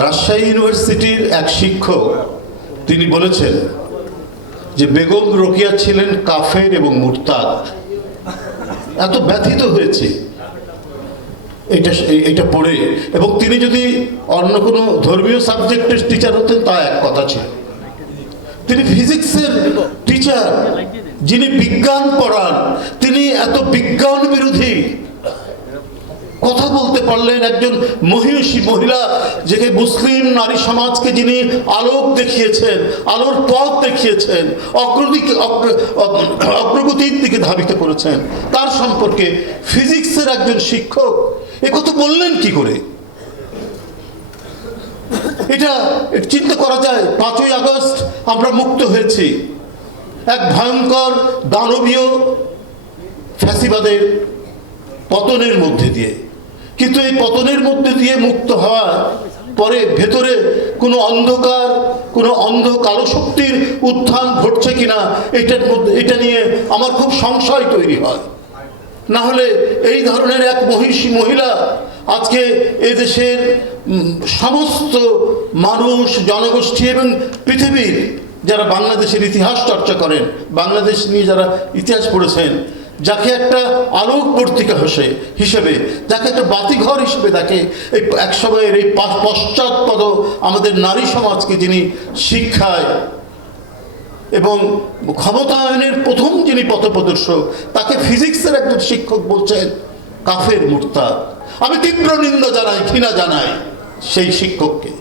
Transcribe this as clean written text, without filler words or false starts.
রাজশাহী ইউনিভার্সিটির এক শিক্ষক তিনি বলেছেন যে বেগম রোকেয়া ছিলেন কাফের এবং মুরতাদ। এত ব্যথিত হয়েছে এটা পড়ে। এবং তিনি যদি অন্য কোনো ধর্মীয় সাবজেক্টের টিচার হতেন তা এক কথা ছিল, তিনি ফিজিক্সের টিচার, যিনি বিজ্ঞান পড়ান, তিনি এত বিজ্ঞান বিরোধী কথা বলতে পারলেন। একজন মহিষী মহিলা, যে মুসলিম নারী সমাজকে যিনি আলোক দেখিয়েছেন, আলোর পথ দেখিয়েছেন, অগ্রগতির দিকে ধাবিত করেছেন, তার সম্পর্কে ফিজিক্সের একজন শিক্ষক একথা বললেন কি করে? এটা চিন্তা করা যায়। 5ই আগস্ট আমরা মুক্ত হয়েছি এক ভয়ঙ্কর দানবীয় ফ্যাসিবাদের পতনের মধ্যে দিয়ে, কিন্তু এই পতনের মধ্যে দিয়ে মুক্ত হওয়ার পরে ভেতরে কোনো অন্ধকার, কোনো অন্ধ কালো শক্তির উত্থান ঘটছে কিনা এটা নিয়ে আমার খুব সংশয় তৈরি হয়। না হলে এই ধরনের এক মহিষী মহিলা আজকে এদেশের সমস্ত মানুষ, জনগোষ্ঠী এবং পৃথিবীর যারা বাংলাদেশের ইতিহাস চর্চা করেন, বাংলাদেশ নিয়ে যারা ইতিহাস পড়েছেন, যাকে একটা আলোকবর্তিকা হিসেবে, যাকে একটা বাতিঘর হিসেবে দেখে, এই এক সময়ের এই পশ্চাৎপদ আমাদের নারী সমাজকে যিনি শিক্ষায় এবং ক্ষমতায়নের প্রথম যিনি পথপ্রদর্শক, তাকে ফিজিক্সের একজন শিক্ষক বলছেন কাফের মুরতাদ। আমি তীব্র নিন্দা জানাই, ঘৃণা জানাই সেই শিক্ষককে।